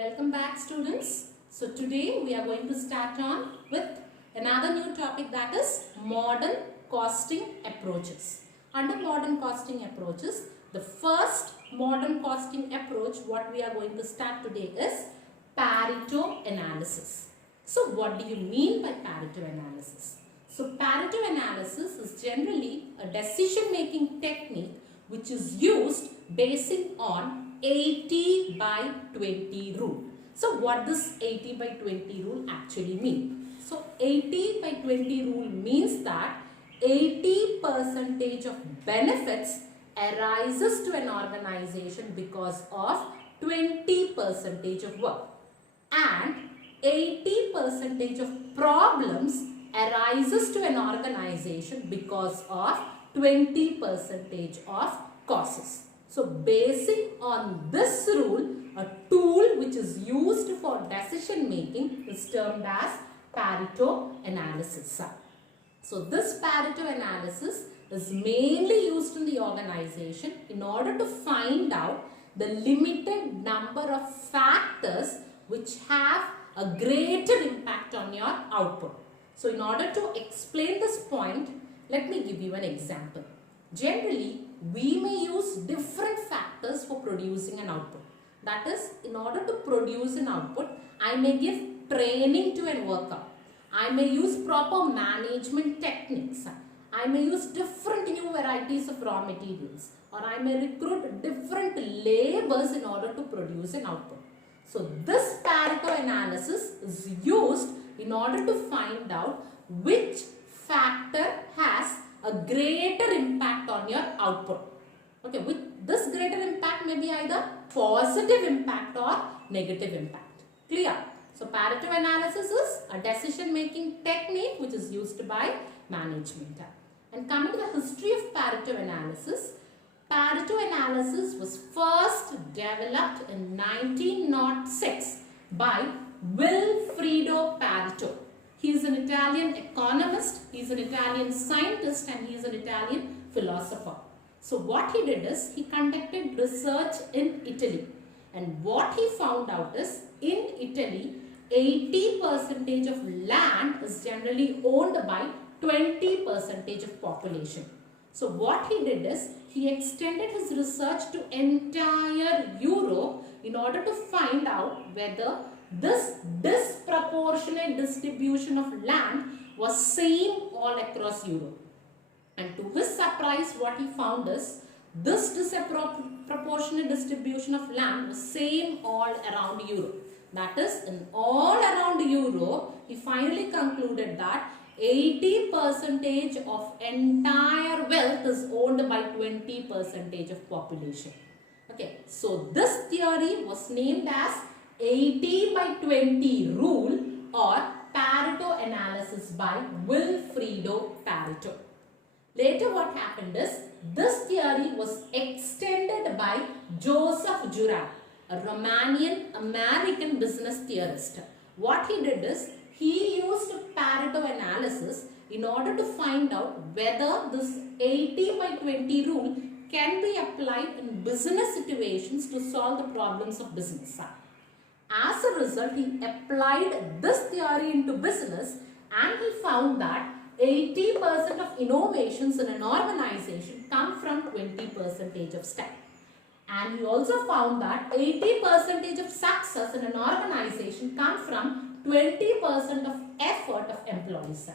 Welcome back, students. So today we are going to start on with another new topic, that is modern costing approaches. Under modern costing approaches, the first modern costing approach what we are going to start today is Parito analysis. So what do you mean by Parito analysis? So Parito analysis is generally a decision making technique which is used basing on 80 by 20 rule. So what does 80 by 20 rule actually mean? So 80 by 20 rule means that 80% of benefits arises to an organization because of 20% of work, and 80% of problems arises to an organization because of 20% of causes. So basing on this rule, a tool which is used for decision making is termed as Parito analysis. So this Parito analysis is mainly used in the organization in order to find out the limited number of factors which have a greater impact on your output. So in order to explain this point, let me give you an example. Generally, we may use different factors for producing an output. That is, in order to produce an output, I may give training to a worker. I may use proper management techniques. I may use different new varieties of raw materials, or I may recruit different labors in order to produce an output. So this Parito analysis is used in order to find out which factor has a greater impact on your output. Okay, with this greater impact may be either positive impact or negative impact. Clear? So Parito analysis is a decision making technique which is used by management. And coming to the history of Parito analysis was first developed in 1906 by Wilfredo Parito. He is an Italian economist, he is an Italian scientist, and he is an Italian philosopher. So what he did is, he conducted research in Italy, and what he found out is, in Italy, 80% of land is generally owned by 20% of population. So what he did is, he extended his research to entire Europe in order to find out whether this disproportionate distribution of land was same all across Europe. And to his surprise, what he found is, this disproportionate distribution of land was same all around Europe. That is, in all around Europe, he finally concluded that 80% of entire wealth is owned by 20% of population. Okay, so this theory was named as 80 by 20 rule or Parito analysis by Wilfredo Parito. Later what happened is, this theory was extended by Joseph Juran, a Romanian American business theorist. What he did is, he used Parito analysis in order to find out whether this 80 by 20 rule can be applied in business situations to solve the problems of business. As a result, he applied this theory into business, and he found that 80% of innovations in an organization come from 20% of staff. And he also found that 80% of success in an organization comes from 20% of effort of employees.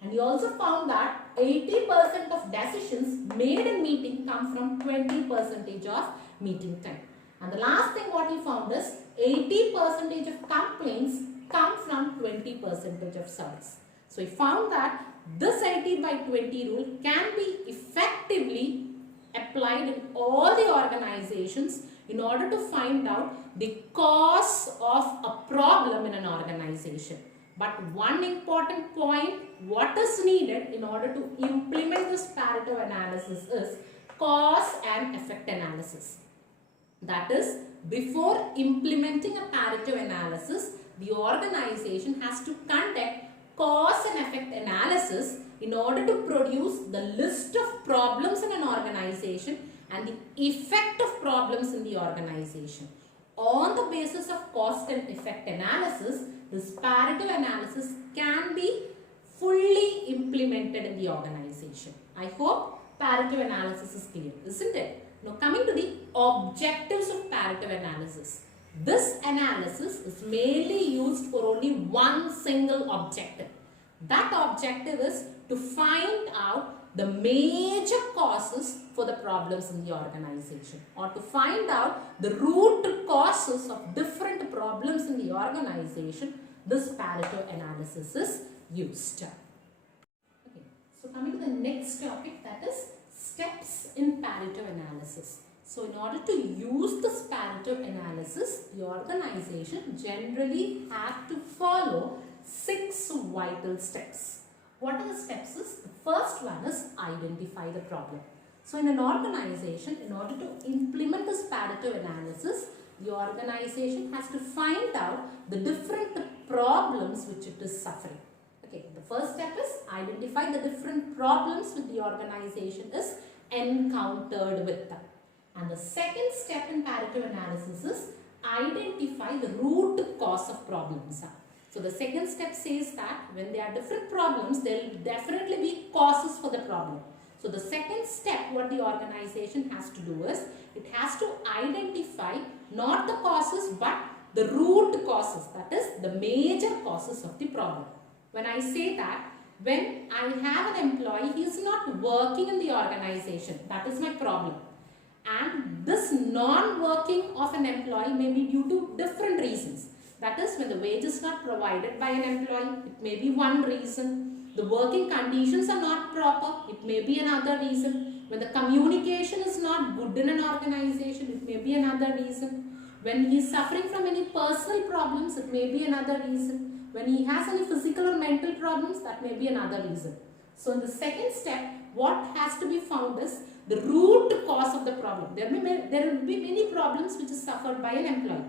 And he also found that 80% of decisions made in meeting come from 20% of meeting time. And the last thing what he found is, 80% of complaints come from 20% of service. So he found that this 80 by 20 rule can be effectively applied in all the organizations in order to find out the cause of a problem in an organization. But one important point, what is needed in order to implement this Parito analysis is cause and effect analysis. That is, before implementing a Parito analysis, the organization has to conduct cause and effect analysis in order to produce the list of problems in an organization and the effect of problems in the organization. on the basis of cost and effect analysis, this Parito analysis can be fully implemented in the organization. I hope Parito analysis is clear, isn't it? Now coming to the objectives of Parito analysis. This analysis is mainly used for only one single objective. That objective is to find out the major causes for the problems in the organization, or to find out the root causes of different problems in the organization. This Parito analysis is used. Okay, so coming to the next topic, that is steps in Parito analysis. So in order to use this Parito analysis, the organization generally have to follow 6 vital steps. What are the steps? The first one is identify the problem. So in an organization, in order to implement this Parito analysis, the organization has to find out the different problems which it is suffering. Okay, the first step is identify the different problems which the organization is encountered with. And the second step in Parito analysis is identify the root cause of problems. So the second step says that when there are different problems, there will definitely be causes for the problem. So the second step what the organization has to do is, it has to identify not the causes but the root causes, that is the major causes of the problem. When I say that, when I have an employee, he is not working in the organization, that is my problem. And this non-working of an employee may be due to different reasons. That is, when the wage is not provided by an employee, it may be one reason. The working conditions are not proper, it may be another reason. When the communication is not good in an organization, it may be another reason. When he is suffering from any personal problems, it may be another reason. When he has any physical or mental problems, that may be another reason. So in the second step, what has to be found is the root cause of the problem. There will be many problems which is suffered by an employee.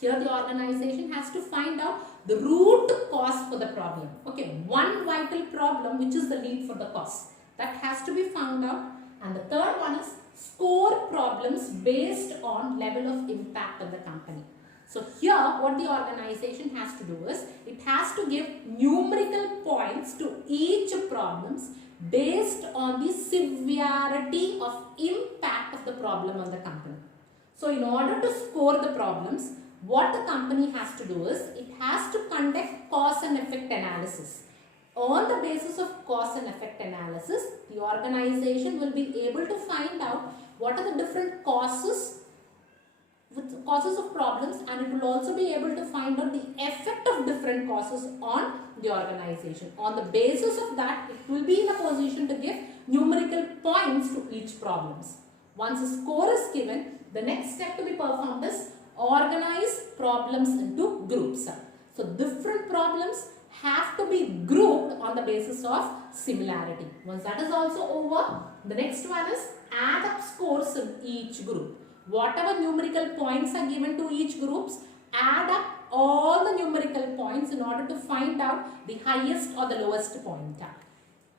Here the organization has to find out the root cause for the problem. Okay, one vital problem which is the lead for the cause. That has to be found out. And the third one is score problems based on level of impact of the company. So here what the organization has to do is, it has to give numerical points to each problems based on the severity of impact of the problem on the company. So in order to score the problems, what the company has to do is, it has to conduct cause and effect analysis. On the basis of cause and effect analysis, the organization will be able to find out what are the different causes of problems, and it will also be able to find out the effect of different causes on the organization. On the basis of that, it will be in a position to give numerical points to each problems. Once a score is given, the next step to be performed is organize problems into groups. So different problems have to be grouped on the basis of similarity. Once that is also over, the next one is add up scores in each group. Whatever numerical points are given to each groups, add up all the numerical points in order to find out the highest or the lowest point.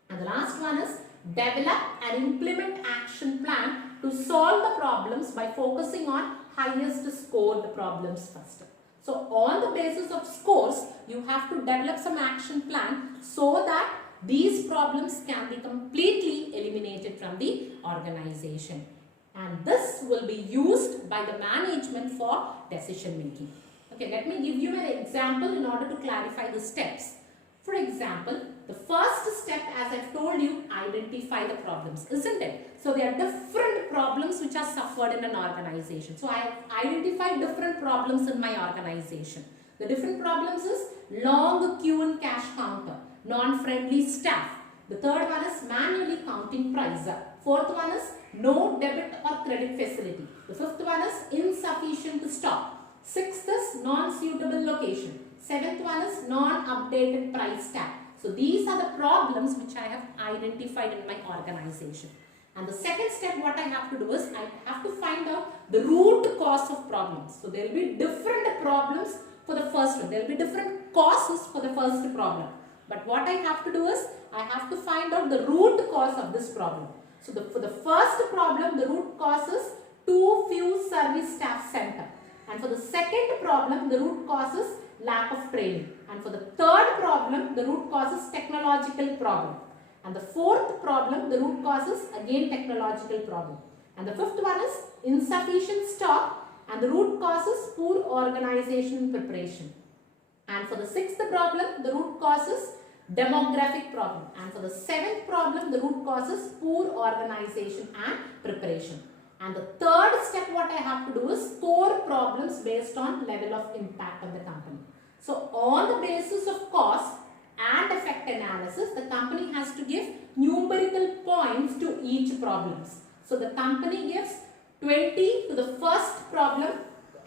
And the last one is develop and implement action plan to solve the problems by focusing on highest scored problems first. So on the basis of scores, you have to develop some action plan so that these problems can be completely eliminated from the organization. And this will be used by the management for decision making. Okay, let me give you an example in order to clarify the steps. For example, the first step, as I've told you, identify the problems, isn't it? So there are different problems which are suffered in an organization. So I have identified different problems in my organization. The different problems is long queue in cash counter, non-friendly staff. The third one is manually counting price. Fourth one is no debit or credit facility. The fifth one is insufficient stock. Sixth is non-suitable location. Seventh one is non-updated price tag. So these are the problems which I have identified in my organization. And the second step what I have to do is, I have to find out the root cause of problems. So there will be different problems for the first one. There will be different causes for the first problem. But what I have to do is, I have to find out the root cause of this problem. So for the first problem, the root cause is too few service staff center. And for the second problem, the root cause is lack of training. And for the third problem, the root cause is technological problem. And the fourth problem, the root cause is again technological problem. And the fifth one is insufficient stock, and the root cause is poor organization and preparation. And for the sixth problem, the root cause is demographic problem. And for the seventh problem, the root cause is poor organization and preparation. And the third step what I have to do is score problems based on level of impact of the company. So on the basis of cause and effect analysis, the company has to give numerical points to each problems. So the company gives 20 to the first problem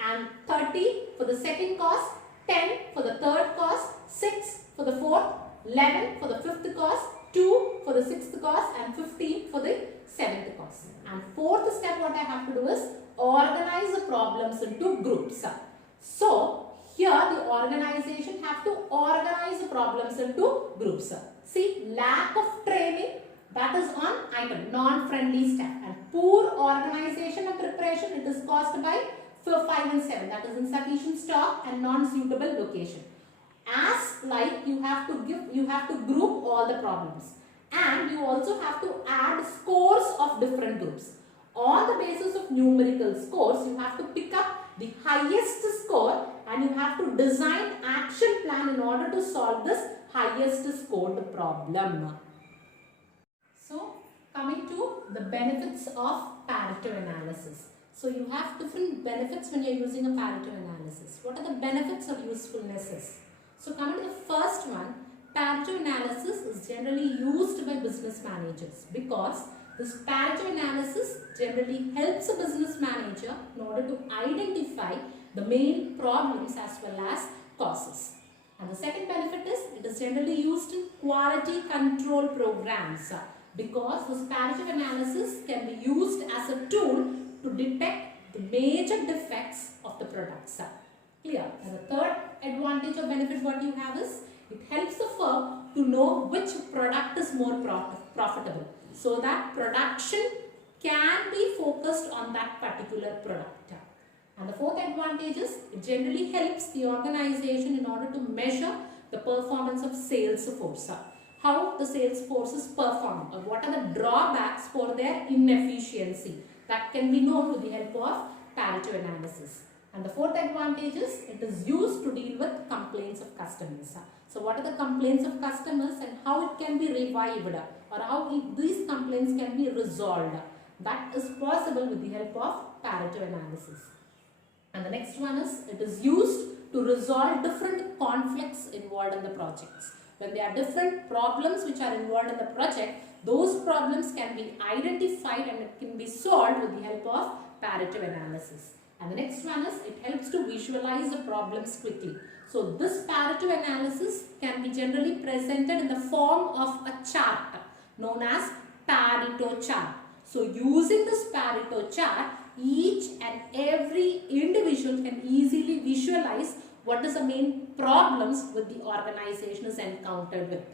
and 30 for the second cause, 10 for the third cause, 6 for the fourth, 11 for the fifth cause, 2 for the sixth cause, and 15 for the seventh cause. And fourth step what I have to do is organize the problems into groups. So here the organization have to organize the problems into groups. See, lack of training, that is on item non-friendly staff, and poor organization and preparation, it is caused by 4, 5 and 7, that is insufficient stock and non-suitable location. As like you have to group all the problems, and you also have to add scores of different groups. On the basis of numerical scores, you have to pick up the highest score and you have to design action plan in order to solve this highest scored problem. So coming to the benefits of Parito analysis. So you have different benefits when you are using a Parito analysis. What are the benefits or usefulnesses? So coming to the first one, Parito analysis is generally used by business managers because this Parito analysis generally helps a business manager in order to identify the main problems as well as causes. And the second benefit is it is generally used in quality control programs because this Parito analysis can be used as a tool to detect the major defects of the products. Clear? And the third advantage or benefit what you have is it helps the firm to know which product is more profitable so that production can be focused on that particular product. And the fourth advantage is it generally helps the organization in order to measure the performance of sales force. How the sales force is performing or what are the drawbacks for their inefficiency. That can be known with the help of Parito analysis. And the fourth advantage is it is used to deal with complaints of customers. So what are the complaints of customers and how it can be revived or how these complaints can be resolved. That is possible with the help of Parito analysis. And the next one is it is used to resolve different conflicts involved in the projects. When there are different problems which are involved in the project, those problems can be identified and it can be solved with the help of Parito analysis. And the next one is it helps to visualize the problems quickly. So this Parito analysis can be generally presented in the form of a chart known as Parito chart. So using this Parito chart, each and every individual can easily visualize what is the main problems with the organization is encountered with.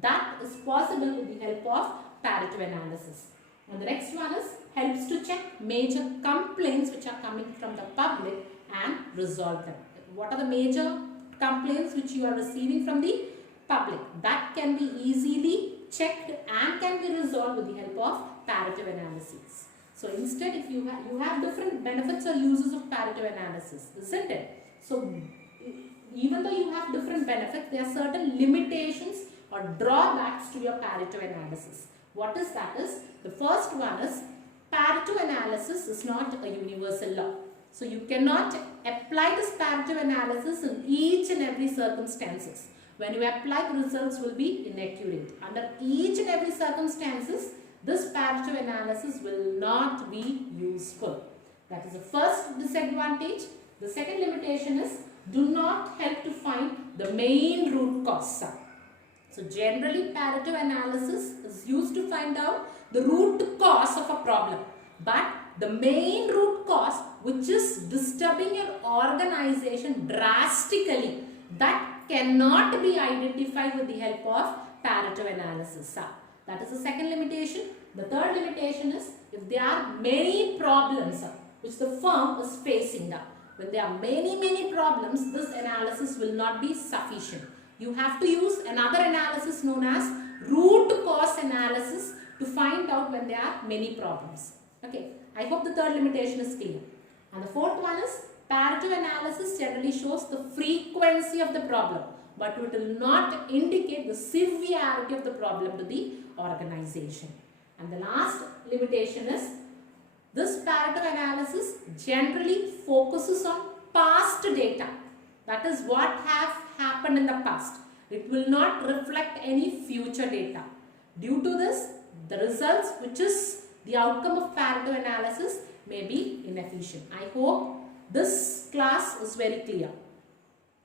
That is possible with the help of Parito analysis. And the next one is helps to check major complaints which are coming from the public and resolve them. What are the major complaints which you are receiving from the public? That can be easily checked and can be resolved with the help of Parito analysis. So instead, if you have different benefits or uses of Parito analysis, isn't it? So even though you have different benefits, there are certain limitations or drawbacks to your Parito analysis. What is that is? The first one is Parito analysis is not a universal law. So you cannot apply this Parito analysis in each and every circumstances. When you apply, the results will be inaccurate. Under each and every circumstances, this Parito analysis will not be useful. That is the first disadvantage. The second limitation is do not help to find the main root cause. So generally Parito analysis is used to find out the root cause of a problem. But the main root cause which is disturbing your organization drastically, that cannot be identified with the help of Parito analysis. That is the second limitation. The third limitation is if there are many problems which the firm is facing, When there are many problems, this analysis will not be sufficient. You have to use another analysis known as root cause analysis to find out when there are many problems. Okay, I hope the third limitation is clear. And the fourth one is Parito analysis generally shows the frequency of the problem, but it will not indicate the severity of the problem to the organization. And the last limitation is this Parito analysis generally focuses on past data. That is what have happened in the past. It will not reflect any future data. Due to this, the results, which is the outcome of Parito analysis, may be inefficient. I hope this class is very clear.